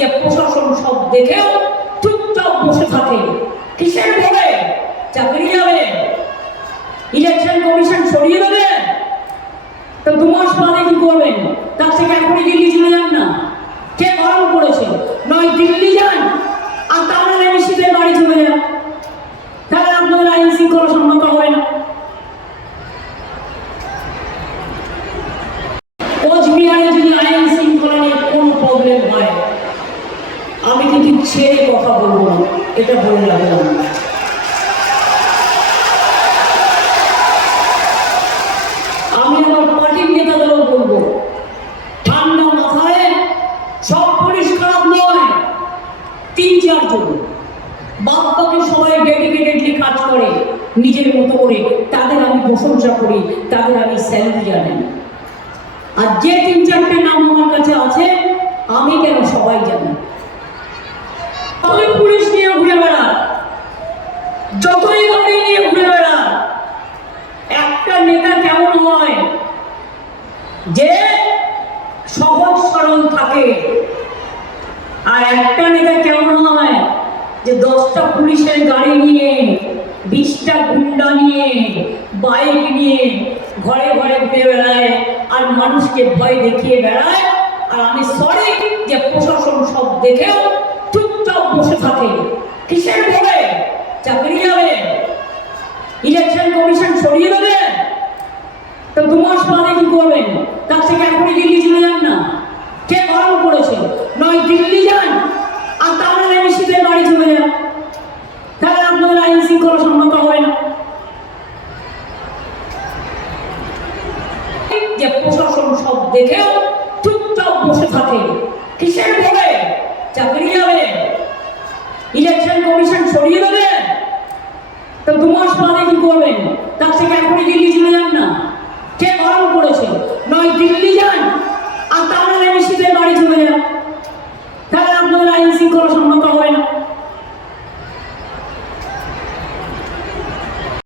যে প্রশাসন সব দেখেও চুপচাপ বসে থাকে। কিসের ভয়ে চাকরি যাবে। ইলেকশন কমিশন সরিয়ে দেবে। তো দু মাস বাদে কি করবেন? তার থেকে এখনই দিল্লি চলে যান না। কে গরম করেছে? নয়, দিল্লি যান। আর তাহলে এমসিদের বাড়ি চলে যান তাহলে আপনাদের আইন শৃঙ্খলা সম্মত হবে না। কোচবিহারে যদি আইন শৃঙ্খলা নিয়ে কোনো প্রবলেম হয় কিন্তু ছেড়ে কথা বলব না? এটা বলে রাখলাম আমি আমার পার্টির নেতাদেরও বলব, ঠান্ডা মাথায় সব পুলিশ খারাপ নয়, তিন চারজন বাদ বাকি সবাই ডেডিকেটেডলি কাজ করে, নিজের মতো করে। তাদের আমি প্রশংসা করি, তাদের আমি স্যালুট জানাই। আর যে তিন চারটে নাম আমার কাছে আছে, আমি কেন সবাই জানি? আমি পুলিশ নিয়ে ঘুরে বেড়া। যতই গাড়ি নিয়ে ঘুরে বেড়া, একটা নেতা কেমন হয়? যে সহজ সরল থাকে। আর একটা নেতা কেমন হয়? যে দশটা পুলিশের গাড়ি নিয়ে, বিশটা গুন্ডা নিয়ে, বাইক নিয়ে ঘরে ঘরে ঘুরে বেড়ায় আর মানুষকে ভয় দেখিয়ে বেড়ায়। আর আমি সরি যে প্রশাসন সব দেখেও কিসের ভয়ে চাকরি ইলেকশন কমিশন সরিয়ে দেবে। তো দু মাস বাদে কি করবেন? তার থেকে এখনই দিল্লি চলে যান না। কে গরম করেছে? নয়, দিল্লি যান। আর তাহলে এমসিদের বাড়ি চলে যান। তাহলে আপনাদের আইন শৃঙ্খলা সম্মত হবে না। যে প্রশাসন সব দেখেও চুপচাপ বসে থাকে। কিসের ভয়ে চাকরি